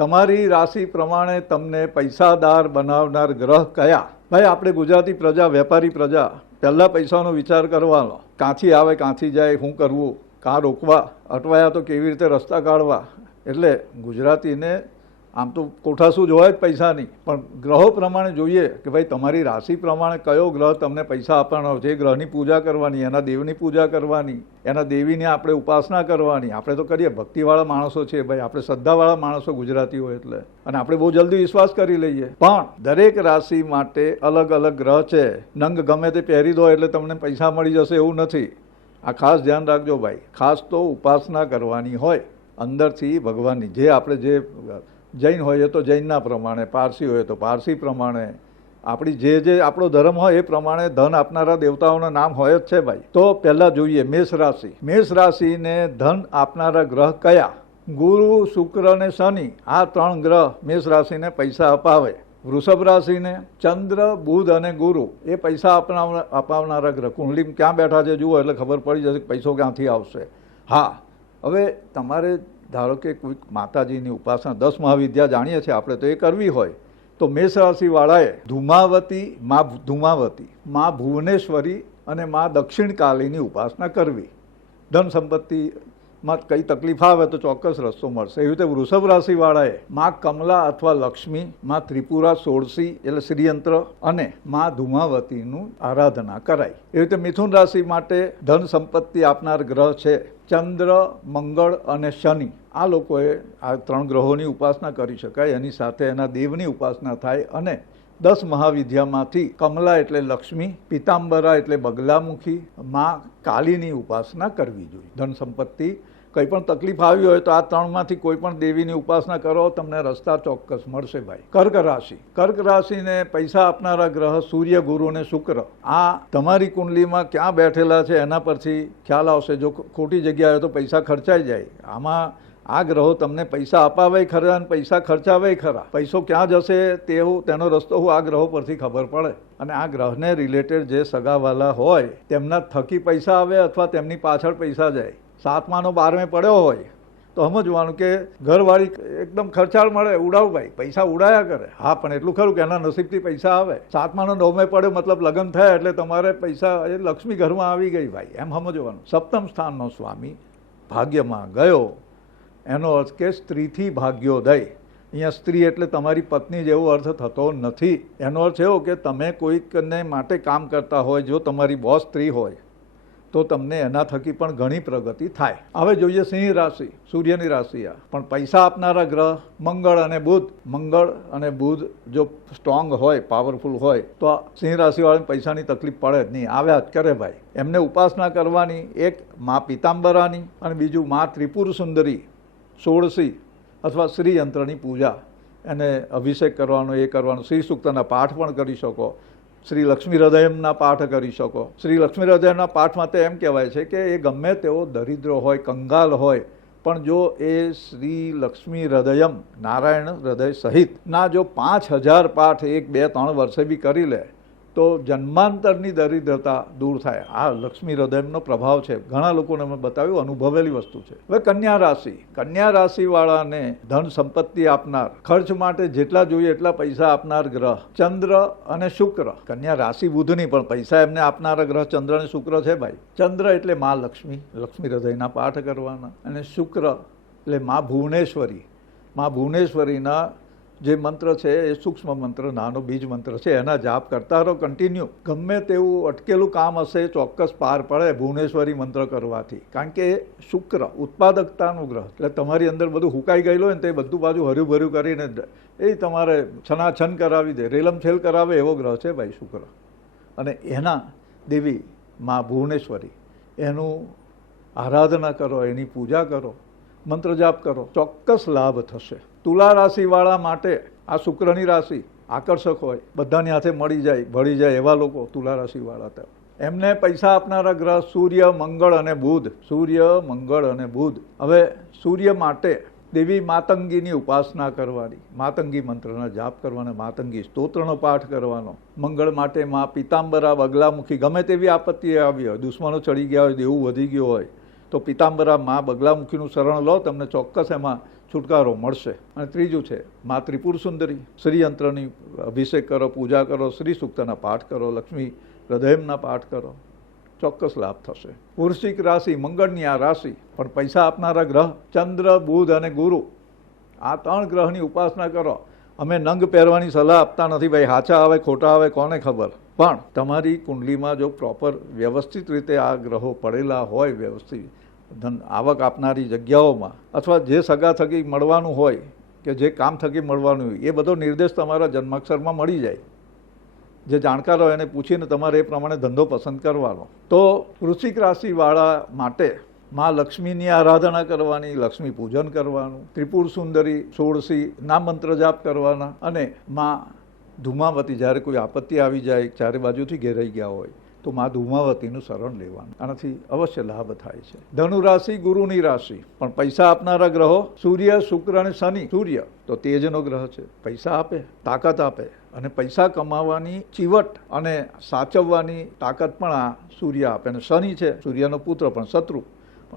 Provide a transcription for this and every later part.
તમારી રાશિ પ્રમાણે તમને પૈસાદાર બનાવનાર ગ્રહ કયા? ભાઈ, આપણે ગુજરાતી પ્રજા, વેપારી પ્રજા, પહેલાં પૈસાનો વિચાર કરવાનો. કાંથી આવે, કાંથી જાય શું કરવું? કાં રોકવા? અટવાયા તો કેવી રીતે રસ્તા કાઢવા? એટલે ગુજરાતીને આમ તો કોઠાસૂજ હોય જ પણ ગ્રહો પ્રમાણે જોઈએ કે ભાઈ તમારી રાશિ પ્રમાણે કયો ગ્રહ તમને પૈસા આપવાનો જે ગ્રહની પૂજા કરવાની, એના દેવની પૂજા કરવાની, એના દેવીની આપણે ઉપાસના કરવાની. આપણે તો કરીએ, ભક્તિવાળા માણસો છીએ ભાઈ. આપણે શ્રદ્ધાવાળા માણસો ગુજરાતીઓ એટલે. અને આપણે બહુ જલ્દી વિશ્વાસ કરી લઈએ. પણ દરેક રાશિ માટે અલગ અલગ ગ્રહ છે. નંગ ગમે તે પહેરી દો એટલે તમને પૈસા મળી જશે એવું નથી. આ ખાસ ધ્યાન રાખજો ભાઈ. ખાસ તો ઉપાસના કરવાની હોય. અંદરથી ભગવાનની. જે આપણે જે જૈન હોય તો જૈનના પ્રમાણે, પારસી હોય તો પારસી પ્રમાણે. આપણી જે જે આપણો ધર્મ હોય એ પ્રમાણે ધન આપનારા દેવતાઓના નામ હોય જ છે ભાઈ. તો પહેલાં જોઈએ મેષ રાશિ. મેષ રાશિને ધન આપનારા ગ્રહ કયા? ગુરુ, શુક્ર અને શનિ. આ ત્રણ ગ્રહ મેષ રાશિને પૈસા અપાવે. વૃષભ રાશિને ચંદ્ર, બુધ અને ગુરુ. એ પૈસા અપનાવ, અપાવનારા ગ્રહ. કુંડલી ક્યાં બેઠા છે જુઓ એટલે ખબર પડી જશે પૈસો ક્યાંથી આવશે. હા, હવે તમારે ધારો કે કોઈક માતાજીની ઉપાસના દસ મહાવિદ્યા જાણીએ છીએ આપણે, તો એ કરવી હોય. તો મેષ રાશિવાળાએ ધુમાવતી, મા ધુમાવતી, મા ભુવનેશ્વરી અને મા દક્ષિણકાલીની ઉપાસના કરવી. ધન સંપત્તિમાં કઈ તકલીફ આવે તો ચોક્કસ રસ્તો મળશે. એવી રીતે વૃષભ રાશિવાળાએ માં કમલા અથવા લક્ષ્મી, માં ત્રિપુરા, સોળસી એટલે શ્રીયંત્ર અને મા ધુમાવતીનું આરાધના કરાય. એવી રીતે મિથુન રાશિ માટે ધન સંપત્તિ આપનાર ગ્રહ છે. ચંદ્ર, મંગળ અને શનિ. આ લોકોએ આ ત્રણ ગ્રહોની ઉપાસના કરી શકાય. એની સાથે એના દેવની ઉપાસના થાય અને દસ મહાવિદ્યામાંથી કમલા એટલે લક્ષ્મી, પિતાંબરા એટલે બગલામુખી, માં કાલીની ઉપાસના કરવી જોઈએ. ધન સંપત્તિ, કંઈ પણ તકલીફ આવી હોય તો આ ત્રણમાંથી કોઈ પણ દેવીની ઉપાસના કરો, તમને રસ્તા ચોક્કસ મળશે ભાઈ. કર્ક રાશિ. કર્ક રાશિને પૈસા આપનારા ગ્રહ સૂર્ય, ગુરુ અને શુક્ર. આ તમારી કુંડલીમાં ક્યાં બેઠેલા છે એના પરથી ખ્યાલ આવશે. જો ખોટી જગ્યાએ તો પૈસા ખર્ચાઈ જાય. આમાં આ ગ્રહો તમને પૈસા અપાવે ખરા અને પૈસા ખર્ચાવે ખરા. પૈસો ક્યાં જશે તેવું તેનો રસ્તો હું આ ગ્રહો પરથી ખબર પડે. અને આ ગ્રહને રિલેટેડ જે સગાવાલા હોય, તેમના થકી પૈસા આવે અથવા તેમની પાછળ પૈસા જાય. સાતમાનો બારમે પડ્યો હોય, તો સમજવાનું કે ઘરવાળી એકદમ ખર્ચાળ મળે, ઉડાવ ભાઈ, પૈસા ઉડાયા કરે. હા, પણ એટલું ખરું કે એના નસીબથી પૈસા આવે. સાતમાનો નવમે પડ્યો, મતલબ લગ્ન થયા એટલે તમારે પૈસા, એ લક્ષ્મી ઘરમાં આવી ગઈ ભાઈ, એમ સમજવાનું. સપ્તમ સ્થાનનો સ્વામી ભાગ્યમાં ગયો. એનો અર્થ કે સ્ત્રીથી ભાગ્યોદય. અહીંયા સ્ત્રી એટલે તમારી પત્ની જેવો અર્થ થતો નથી. એનો અર્થ એવો કે તમે કોઈકને માટે કામ કરતા હોય, જો તમારી બોસ સ્ત્રી હોય, તો તમને એના થકી પણ ઘણી પ્રગતિ થાય. હવે જોઈએ સિંહ રાશિ, સૂર્યની રાશિ આ. પણ પૈસા આપનારા ગ્રહ, મંગળ અને બુધ. મંગળ અને બુધ જો સ્ટ્રોંગ હોય, પાવરફુલ હોય, તો સિંહ રાશિવાળાને પૈસાની તકલીફ પડે જ નહીં. આવ્યા જ કરે ભાઈ. એમને ઉપાસના કરવાની એક મા પિતાંબરાની અને બીજું મા ત્રિપુર સુંદરી. સોળસી અથવા શ્રીયંત્રની પૂજા. એને અભિષેક કરવાનો, એ કરવાનો શ્રી સૂક્તના પાઠ પણ કરી શકો. શ્રી લક્ષ્મી હૃદયમના પાઠ કરી શકો. શ્રી લક્ષ્મી હૃદયના પાઠમાં તો એમ કહેવાય છે કે એ ગમે તેવો દરિદ્ર હોય, કંગાલ હોય, પણ જો એ શ્રી લક્ષ્મી હૃદયમ, નારાયણ હૃદય સહિતના જો પાંચ હજાર પાઠ એક બે ત્રણ વર્ષે બી કરી લે તો જન્માંતરની દરિદ્રતા દૂર થાય. આ લક્ષ્મી હૃદયનો પ્રભાવ છે. ઘણા લોકોને મેં બતાવ્યું, અનુભવેલી વસ્તુ છે. હવે કન્યા રાશિ. કન્યા રાશિવાળાને ધન સંપત્તિ આપનાર, ખર્ચ માટે જેટલા જોઈએ એટલા પૈસા આપનાર ગ્રહ, ચંદ્ર અને શુક્ર. કન્યા રાશિ બુધની પણ પૈસા એમને આપનારા ગ્રહ ચંદ્ર અને શુક્ર છે ભાઈ. ચંદ્ર એટલે મા લક્ષ્મી. લક્ષ્મી હૃદયના પાઠ કરવાના. અને શુક્ર એટલે મા ભુવનેશ્વરી. મા ભુવનેશ્વરીના જે મંત્ર છે એ સૂક્ષ્મ મંત્ર, નાનો બીજ મંત્ર છે, એના જાપ કરતા રહો કન્ટિન્યુ ગમે તેવું અટકેલું કામ હશે, ચોક્કસ પાર પડે ભુવનેશ્વરી મંત્ર કરવાથી. કારણ કે શુક્ર, ઉત્પાદકતાનું ગ્રહ. એટલે તમારી અંદર બધું હુકાઈ ગયેલું હોય ને તે બધું બાજુ હર્યુંભર્યું કરીને એ તમારે છનાછન કરાવી દે. રેલમછેલ કરાવે એવો ગ્રહ છે ભાઈ શુક્ર. અને એના દેવી મા ભુવનેશ્વરી, એનું આરાધના કરો, એની પૂજા કરો, મંત્ર જાપ કરો, ચોક્કસ લાભ થશે. તુલા રાશિવાળા માટે આ શુક્રની રાશિ આકર્ષક હોય. બધાની હાથે મળી જાય, ભળી જાય એવા લોકો તુલા રાશિવાળા હતા. એમને પૈસા આપનારા ગ્રહ સૂર્ય, મંગળ અને બુધ. સૂર્ય, મંગળ અને બુધ. હવે સૂર્ય માટે દેવી માતંગીની ઉપાસના કરવાની. માતંગી મંત્રના જાપ કરવાના, માતંગી સ્તોત્રનો પાઠ કરવાનો. મંગળ માટે મા પિતાંબરા બગલામુખી, ગમે તેવી આપત્તિ આવી હોય, દુશ્મનો ચડી ગયા હોય, દેવું વધી ગયું હોય, તો પિતાંબરા મા બગલામુખીનું શરણ લો, તમને ચોક્કસ એમાં છુટકારો મળશે. અને ત્રીજું છે મા ત્રિપુર સુંદરી. શ્રીયંત્રની અભિષેક કરો, પૂજા કરો, શ્રી સૂક્તના પાઠ કરો, લક્ષ્મી હૃદયમના પાઠ કરો. ચોક્કસ લાભ થશે. વૃશ્ચિક રાશિ, મંગળની આ રાશિ, પણ પૈસા આપનારા ગ્રહ, ચંદ્ર, બુધ અને ગુરુ, આ ત્રણ ગ્રહની ઉપાસના કરો. અમે નંગ પહેરવાની સલાહ આપતા નથી ભાઈ, હાચા આવે, ખોટા આવે, કોને ખબર? પણ તમારી કુંડલીમાં જો પ્રોપર વ્યવસ્થિત રીતે આ ગ્રહો પડેલા હોય, વ્યવસ્થિત ધન આવક આપનારી જગ્યાઓમાં અથવા જે સગા થકી મળવાનું હોય કે જે કામ થકી મળવાનું હોય, એ બધો નિર્દેશ તમારા જન્માક્ષરમાં મળી જાય. જે જાણકાર હોય એને પૂછીને તમારે એ પ્રમાણે ધંધો પસંદ કરવાનો. તો વૃશ્ચિક રાશિવાળા માટે માં લક્ષ્મીની આરાધના કરવાની, લક્ષ્મી પૂજન કરવાનું, ત્રિપુર સુંદરી સોળસી ના મંત્ર જાપ કરવાના અને માં ધુમાવતી જ્યારે કોઈ આપત્તિ આવી જાય, ચારે બાજુથી ઘેરાઈ ગયા હોય તો મા ધુમાવતીનું શરણ લેવાનું. આનાથી અવશ્ય લાભ થાય છે. ધનુ રાશિ ગુરુની રાશિ. પણ પૈસા આપનારા ગ્રહો, સૂર્ય, શુક્ર અને શનિ, સૂર્ય, તો તેજનો ગ્રહ છે. પૈસા આપે, તાકાત આપે. અને પૈસા કમાવાની ચીવટ અને સાચવવાની તાકાત પણ આ સૂર્ય આપે. અને શનિ છે, સૂર્યનો પુત્ર, પણ શત્રુ.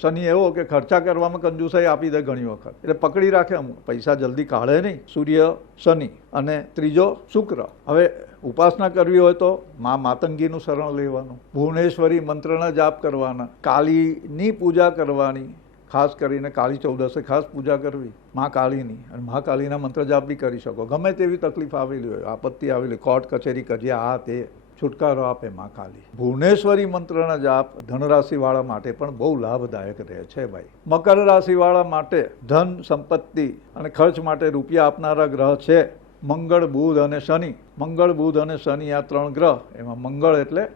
શનિ એવો કે ખર્ચા કરવામાં કંજુસાઈ આપી દે ઘણી વખત. એટલે પકડી રાખે અમુક. પૈસા જલ્દી કાઢે નહીં. સૂર્ય, શનિ અને ત્રીજો શુક્ર. હવે ઉપાસના કરવી હોય તો મા માતંગીનું શરણ લેવાનું, ભુવનેશ્વરી મંત્રના જાપ કરવાના, કાલીની પૂજા કરવાની, ખાસ કરીને કાળી ચૌદસે ખાસ પૂજા કરવી, મા કાળીની અને મહાકાળીના મંત્ર જાપ બી કરી શકો. ગમે તેવી તકલીફ આવેલી હોય, આપત્તિ આવેલી, કોર્ટ, કચેરી કજિયા આ તે છુટકારો આપે મા કાલી. ભુવનેશ્વરી મંત્રના જાપ ધનરાશિવાળા માટે પણ બહુ લાભદાયક રહે છે ભાઈ. મકર રાશિવાળા માટે ધન, સંપત્તિ અને ખર્ચ માટે રૂપિયા આપનારા ગ્રહ છે. મંગળ, બુધ અને શનિ. મંગળ, બુધ અને શનિ આ ત્રણ ગ્રહ. એમાં મંગળ એટલે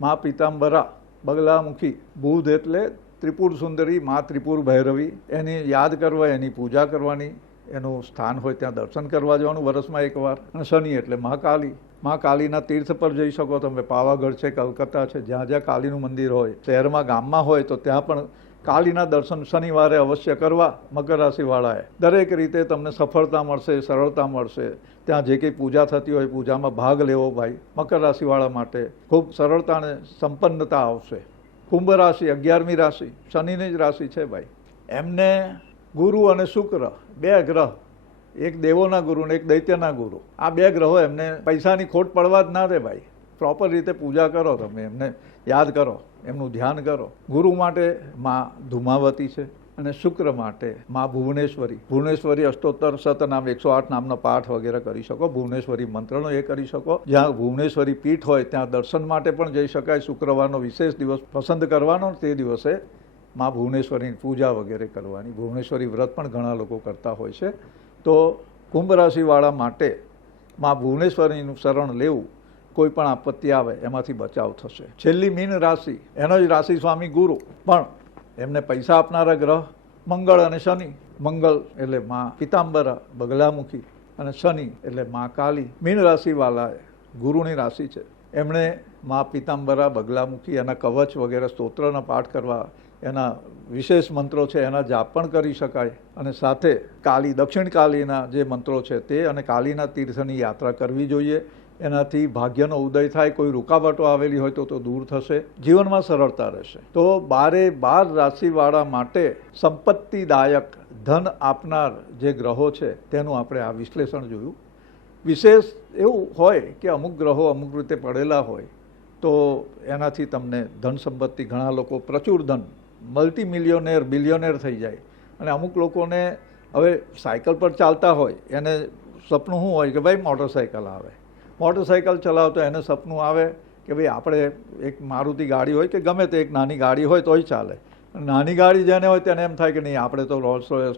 મા પિતાંબરા, બગલામુખી. બુધ એટલે ત્રિપુર સુંદરી, મા ત્રિપુર ભૈરવી. એની યાદ કરવા, એની પૂજા કરવાની, એનું સ્થાન હોય ત્યાં દર્શન કરવા જવાનું વરસમાં એકવાર. અને શનિ એટલે મહાકાલી મા કાલીના તીર્થ પર જઈ શકો તમે. પાવાગઢ છે, કલકત્તા છે, જ્યાં જ્યાં કાલીનું મંદિર હોય. શહેરમાં ગામમાં હોય તો ત્યાં પણ કાલીના દર્શન શનિવારે અવશ્ય કરવા મકર રાશિવાળાએ દરેક રીતે તમને સફળતા મળશે, સરળતા મળશે. ત્યાં જે કંઈ પૂજા થતી હોય પૂજામાં ભાગ લેવો ભાઈ. મકર રાશિવાળા માટે ખૂબ સરળતા અને સંપન્નતા આવશે. કુંભ રાશિ અગિયારમી રાશિ, શનિની જ રાશિ છે ભાઈ. એમને ગુરુ અને શુક્ર બે ગ્રહ, એક દેવોના ગુરુ ને એક દૈત્યના ગુરુ. આ બે ગ્રહો એમને પૈસાની ખોટ પડવા જ ના દે ભાઈ. પ્રોપર રીતે પૂજા કરો તમે એમને. યાદ કરો, એમનું ધ્યાન કરો. ગુરુ માટે માં ધુમાવતી છે અને શુક્ર માટે માં ભુવનેશ્વરી. ભુવનેશ્વરી અષ્ટોત્તર સતનામ, એકસો આઠ નામનો પાઠ વગેરે કરી શકો. ભુવનેશ્વરી મંત્રનો એ કરી શકો. જ્યાં ભુવનેશ્વરી પીઠ હોય, ત્યાં દર્શન માટે પણ જઈ શકાય. શુક્રવારનો વિશેષ દિવસ પસંદ કરવાનો, તે દિવસે માં ભુવનેશ્વરીની પૂજા વગેરે કરવાની. ભુવનેશ્વરી વ્રત પણ ઘણા લોકો કરતા હોય છે. તો કુંભ રાશિવાળા માટે માં ભુવનેશ્વરીનું શરણ લેવું કોઈ પણ આપત્તિ આવે, એમાંથી બચાવ થશે. છેલ્લી મીન રાશિ, એનો જ રાશિ સ્વામી ગુરુ. પણ એમને પૈસા આપનારા ગ્રહ, મંગળ અને શનિ. મંગળ એટલે માં પિતાંબર, બગલામુખી અને શનિ એટલે માં કાલી. મીન રાશિવાળા ગુરુની રાશિ છે. એમણે મા પિતાંબરા, બગલામુખી એના કવચ વગેરે સ્તોત્રના પાઠ કરવા, એના વિશેષ મંત્રો છે, એના જાપ પણ કરી શકાય. અને સાથે કાલી, દક્ષિણ કાલીના જે મંત્રો છે તે અને કાલીના તીર્થની યાત્રા કરવી જોઈએ. એનાથી ભાગ્યનો ઉદય થાય, કોઈ રૂકાવટો આવેલી હોય તો તો દૂર થશે, જીવનમાં સરળતા રહેશે. તો બારે બાર રાશિવાળા માટે સંપત્તિદાયક ધન આપનાર જે ગ્રહો છે, તેનું આપણે આ વિશ્લેષણ જોયું. વિશેષ એવું હોય કે અમુક ગ્રહો અમુક રીતે પડેલા હોય, તો એનાથી તમને ધન સંપત્તિ ઘણા લોકો પ્રચુર ધન મલ્ટી મિલિયોનેર બિલિયોનેર થઈ જાય. અને અમુક લોકોને હવે સાયકલ પર ચાલતા હોય, એને સપનું શું હોય કે ભાઈ મોટરસાયકલ આવે. મોટરસાયકલ ચલાવતો એને સપનું આવે કે ભાઈ આપણે એક મારુતિ ગાડી હોય કે ગમે તે એક નાની ગાડી હોય તોય ચાલે. નાની ગાડી જેને હોય તેને એમ થાય કે નહીં, આપણે તો રોલ્સ રોયસ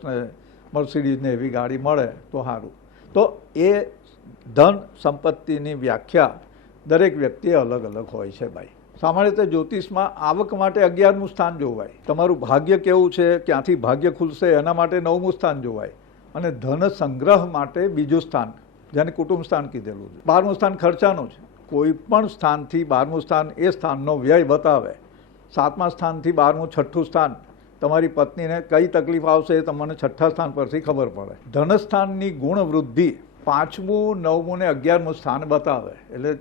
મર્સિડીઝને એવી ગાડી મળે તો સારું તો એ ધન સંપત્તિની વ્યાખ્યા દરેક વ્યક્તિએ અલગ અલગ હોય છે ભાઈ. સામાન્ય રીતે જ્યોતિષમાં આવક માટે અગિયારમું સ્થાન જોવાય. તમારું ભાગ્ય કેવું છે, ક્યાંથી ભાગ્ય ખુલશે, એના માટે નવમું સ્થાન જોવાય. અને ધન સંગ્રહ માટે બીજું સ્થાન જેને કુટુંબ સ્થાન કીધેલું છે. બારમું સ્થાન ખર્ચાનું છે. કોઈ પણ સ્થાનથી બારમું સ્થાન એ સ્થાનનો વ્યય બતાવે. સાતમા સ્થાનથી બારમું છઠ્ઠું સ્થાન. તમારી પત્નીને કઈ તકલીફ આવશે એ તમને છઠ્ઠા સ્થાન પરથી ખબર પડે. ધનસ્થાનની ગુણવૃદ્ધિ પાંચમું, નવમું ને અગિયારમું સ્થાન બતાવે. એટલે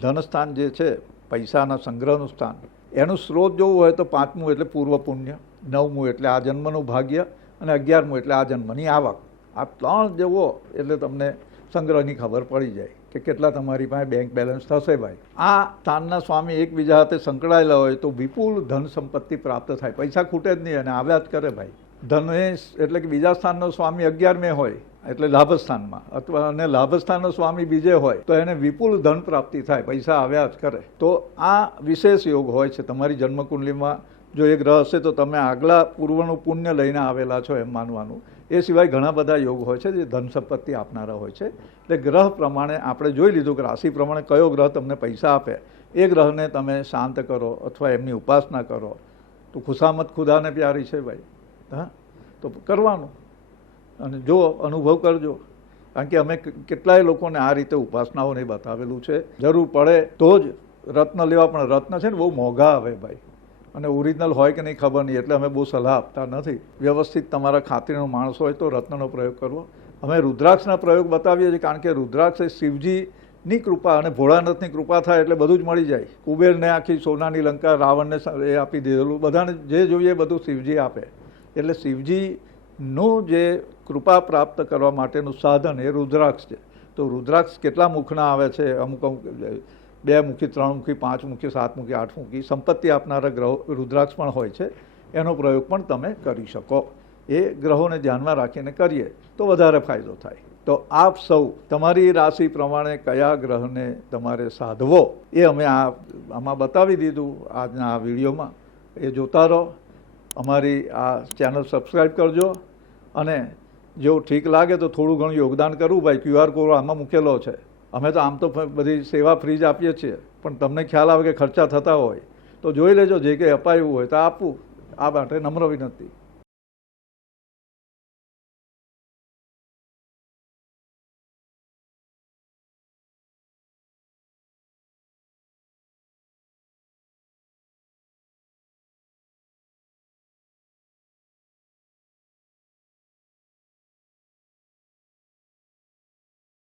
ધનસ્થાન જે છે, પૈસાના સંગ્રહનું સ્થાન. એનું સ્ત્રોત જોવું હોય તો પાંચમું એટલે પૂર્વ પુણ્ય, નવમું એટલે આ જન્મનું ભાગ્ય અને અગિયારમું એટલે આ જન્મની આવક. આ ત્રણ જેવો એટલે તમને સંગ્રહની ખબર પડી જાય કે કેટલા તમારી પાસે બેંક બેલેન્સ થશે ભાઈ. આ સ્થાનના સ્વામી એકબીજા સાથે સંકળાયેલા હોય તો વિપુલ ધન સંપત્તિ પ્રાપ્ત થાય. પૈસા ખૂટે જ નહીં અને આવ્યા જ કરે ભાઈ. ધનેશ એટલે કે બીજા સ્થાનનો સ્વામી અગિયારમે હોય, એટલે લાભસ્થાનમાં, અથવા અને લાભસ્થાનનો સ્વામી બીજે હોય, તો એને વિપુલ ધન પ્રાપ્તિ થાય, પૈસા આવ્યા જ કરે. તો આ વિશેષ યોગ હોય છે તમારી જન્મકુંડલીમાં જો એ ગ્રહ હશે તો તમે આગલા પૂર્વનું પુણ્ય લઈને આવેલા છો એમ માનવાનું. એ સિવાય ઘણા બધા યોગ હોય છે જે ધન સંપત્તિ આપનારા હોય છે. એટલે ગ્રહ પ્રમાણે આપણે જોઈ લીધું કે રાશિ પ્રમાણે કયો ગ્રહ તમને પૈસા આપે. એ ગ્રહને તમે શાંત કરો અથવા એમની ઉપાસના કરો. તો ખુશામત ખુદાને પ્યારી છે ભાઈ. હા? તો કરવાનું. અને જો અનુભવ કરજો. કારણ કે અમે કેટલાય લોકોને આ રીતે ઉપાસનાઓને બતાવેલું છે. જરૂર પડે તો જ રત્ન લેવા, પણ રત્ન છે ને બહુ મોંઘા આવે ભાઈ. અને ઓરિજિનલ હોય કે નહીં ખબર નહીં, એટલે અમે બહુ સલાહ આપતા નથી. વ્યવસ્થિત તમારા ખાતરીનો માણસ હોય તો રત્નનો પ્રયોગ કરવો. અમે રુદ્રાક્ષના પ્રયોગ બતાવીએ છીએ, કારણ કે રુદ્રાક્ષ એ શિવજીની કૃપા અને ભોળાનાથની કૃપા થાય એટલે બધું જ મળી જાય. કુબેરને આખી સોનાની લંકા રાવણને એ આપી દીધેલું. બધાને જે જોઈએ બધું શિવજી આપે. એટલે શિવજીનું જે કૃપા પ્રાપ્ત કરવા માટેનું સાધન એ રુદ્રાક્ષ છે. તો રુદ્રાક્ષ કેટલા મુખના આવે છે? અમુક અમુક બે મુખી ત્રણ મુખી પાંચ મુખી સાત મુખી આઠ મુખી સંપત્તિ આપનારા ગ્રહો, રુદ્રાક્ષ પણ હોય છે, એનો પ્રયોગ પણ તમે કરી શકો. એ ગ્રહોને ધ્યાનમાં રાખીને કરીએ તો વધારે ફાયદો થાય. તો આપ સૌ, તમારી રાશિ પ્રમાણે કયા ગ્રહને તમારે સાધવો, એ અમે આ, આમાં બતાવી દીધું આજના આ વિડીયોમાં. એ જોતા રહો. અમારી આ ચેનલ સબસ્ક્રાઈબ કરજો. અને જો ઠીક લાગે તો થોડું ઘણું યોગદાન કરવું. ભાઈ ક્યુઆર કોડ આમાં મૂકેલો છે. અમે તો આમ તો બધી સેવા ફ્રી જ આપીએ છીએ. પણ તમને ખ્યાલ આવે કે ખર્ચા થતા હોય, તો જોઈ લેજો, જે કંઈ અપાયું હોય તો આપવું આ માટે નમ્ર વિનંતી.